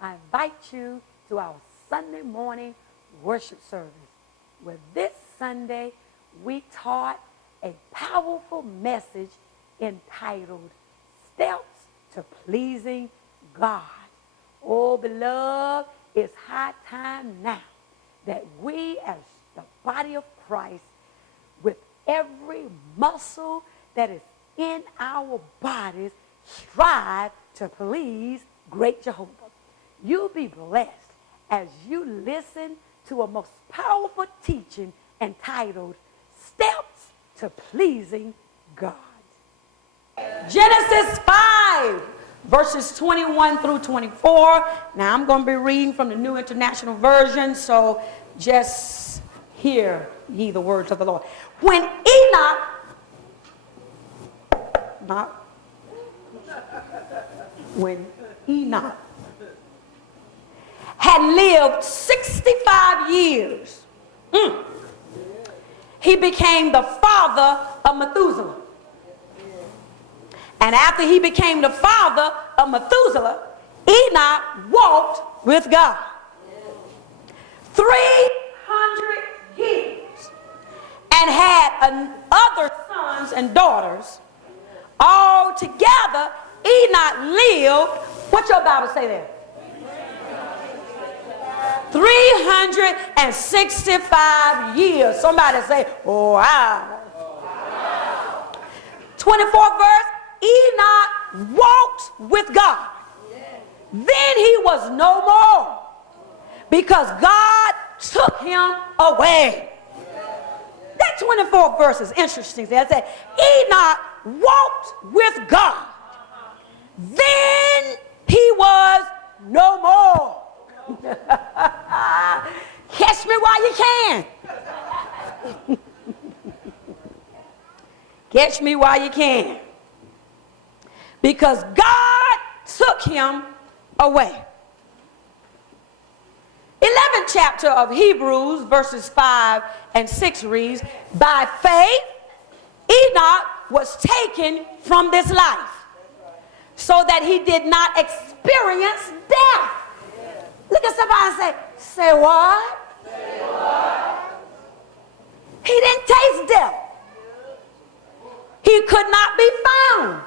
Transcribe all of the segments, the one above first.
I invite you to our Sunday morning worship service, where this Sunday we taught a powerful message entitled Steps to Pleasing God. Oh, beloved, it's high time now that we as the body of Christ, with every muscle that is in our bodies, strive to please great Jehovah. You'll be blessed as you listen to a most powerful teaching entitled Steps to Pleasing God. Genesis 5, verses 21 through 24. Now I'm going to be reading from the New International Version, so just hear ye the words of the Lord. When Enoch had lived 65 years, he became the father of Methuselah. And after he became the father of Methuselah, Enoch walked with God 300 years and had other sons and daughters. All together, Enoch lived, what your Bible say there? 365 years. Somebody say, oh, wow. 24th verse, Enoch walked with God. Then he was no more, because God took him away. That 24th verse is interesting. It said, Enoch walked with God. Then he was no more. Catch me while you can. Catch me while you can. Because God took him away. 11th chapter of Hebrews, verses 5 and 6 reads, by faith, Enoch was taken from this life, so that he did not experience death. Look at somebody and say what? Say what? He didn't taste death. He could not be found,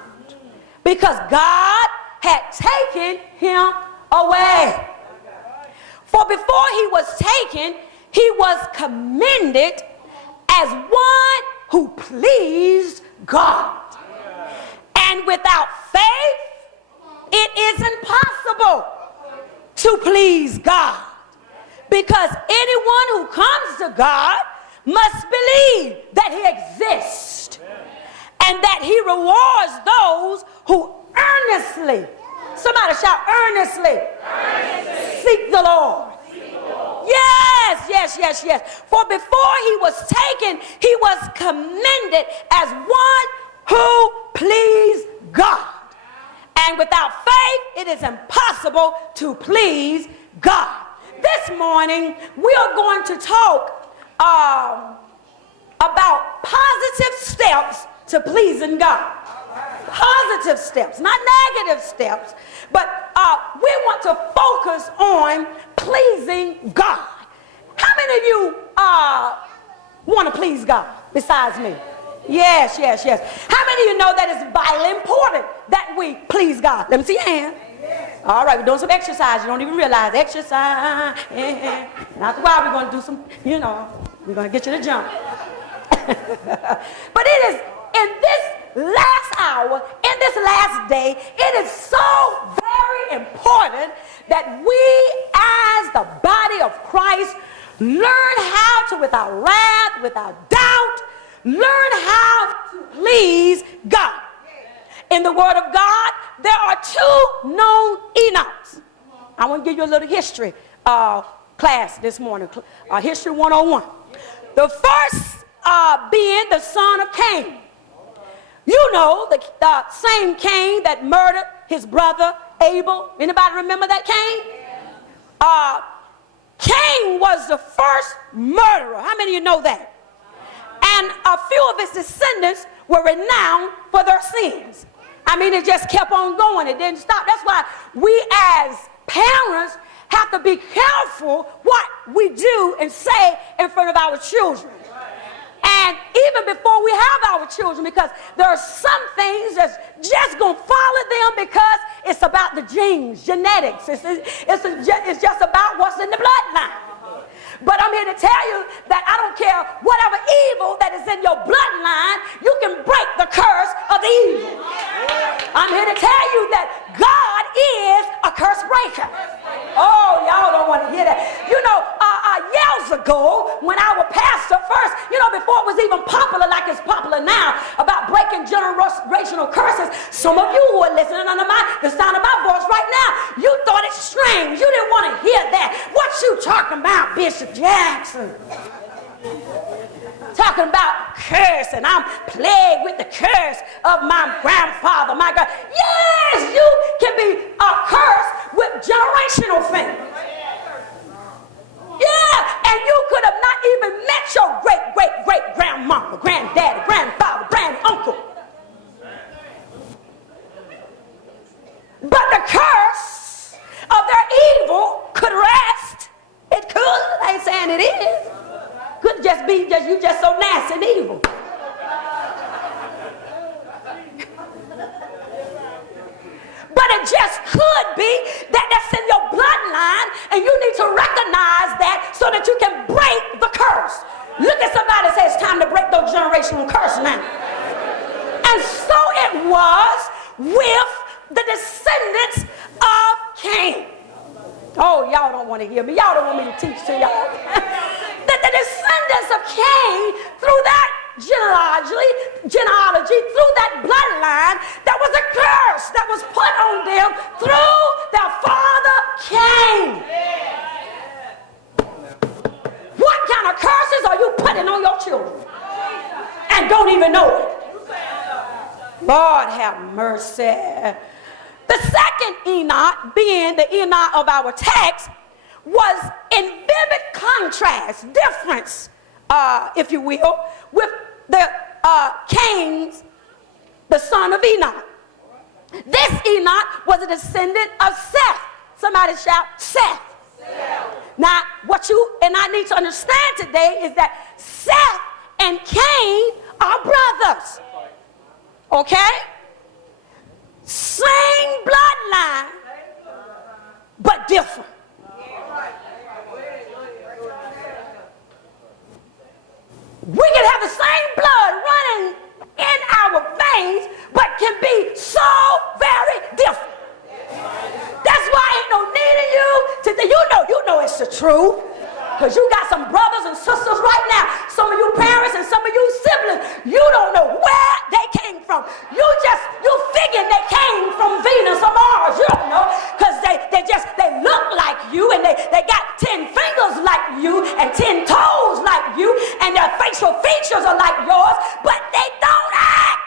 because God had taken him away. For before he was taken, he was commended as one who pleased God. And without faith, it is impossible to please God, because anyone who comes to God must believe that he exists and that he rewards those who earnestly, somebody shout, earnestly, seek the Lord. Yes. For before he was taken, he was commended as one who pleased God. And without faith, it is impossible to please God. This morning, we are going to talk about positive steps to pleasing God. Positive steps, not negative steps, but we want to focus on pleasing God. How many of you want to please God besides me? Yes. How many of you know that it's vitally important that we please God? Let me see your hand. All right, we're doing some exercise. You don't even realize exercise. After a while, we're going to do some, we're going to get you to jump. But it is in this last hour, in this last day, it is so very important that we as the body of Christ learn how to, without wrath, without doubt, learn how to please God. In the Word of God, there are two known Enochs. I want to give you a little history class this morning, History 101. The first being the son of Cain. You know, the same Cain that murdered his brother Abel. Anybody remember that Cain? Cain was the first murderer. How many of you know that? And a few of his descendants were renowned for their sins. I mean, it just kept on going. It didn't stop. That's why we as parents have to be careful what we do and say in front of our children. And even before we have our children, because there are some things that's just going to follow them because it's about the genes, genetics. It's just about what's in the bloodline. But I'm here to tell you that I don't care whatever evil that is in your bloodline, you can break the curse of the evil. I'm here to tell you that God is a curse breaker. Oh, y'all don't want to hear that. You know, years ago, when our pastor first, before it was even popular like it's popular now, about breaking generational curses, some of you who are listening under the sound of my voice right now, you thought it strange. You didn't want to hear that. What you talking about, Bishop Jackson? Talking about curse, and I'm plagued with the curse of my grandfather, my God. Yes, you can be cursed with generational things. Yeah, and you could have not even met your great-great-great-grandmama, granddaddy, grandfather, granduncle. But the curse of their evil could rest. It could. I ain't saying it is. Could just be you just so nasty and evil. But it just could be that that's in your bloodline, and you need to recognize that so that you can break the curse. Look at somebody and say, it's time to break those generational curse now. And so it was with the descendants of Cain. Oh, y'all don't want to hear me. Y'all don't want me to teach to y'all. That the descendants of Cain, through that genealogy, through that bloodline, that was a curse that was put on them through their father Cain. What kind of curses are you putting on your children and don't even know it? Lord have mercy. The second Enoch, being the Enoch of our text, was in vivid contrast, difference, if you will, with the Cain's, the son of Enoch. This Enoch was a descendant of Seth. Somebody shout, Seth. Now, what you and I need to understand today is that Seth and Cain are brothers. Okay? Same bloodline, but different. We can have the same blood running in our veins, but can be so very different. That's why ain't no need of you to think, you know it's the truth. Because you got some brothers and sisters right now, some of you parents and some of you siblings, you don't know where they came from. You figure they came from Venus or Mars. You don't know, because they look like you, and they got 10 fingers like you and 10 toes like you, and their facial features are like yours, but they don't act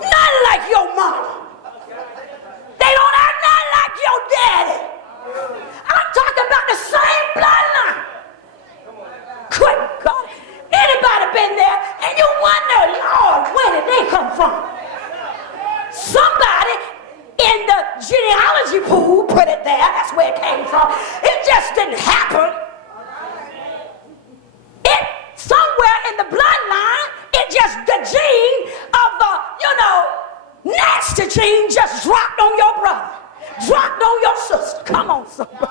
none like your mama. They don't act none like your daddy. I'm talking about the same bloodline. Good God. Anybody been there and you wonder, Lord, where did they come from? Somebody in the genealogy pool put it there. That's where it came from. It just didn't happen. It, somewhere in the bloodline, the gene of the, nasty gene just dropped on your brother, dropped on your sister. Come on, somebody.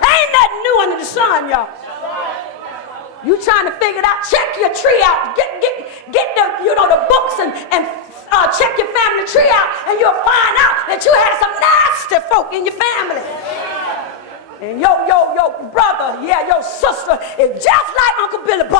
Ain't nothing new under the sun, y'all. You trying to figure it out? Check your tree out. Get the books and check your family tree out, and you'll find out that you had some nasty folk in your family. And your brother, your sister is just like Uncle Billy Bob.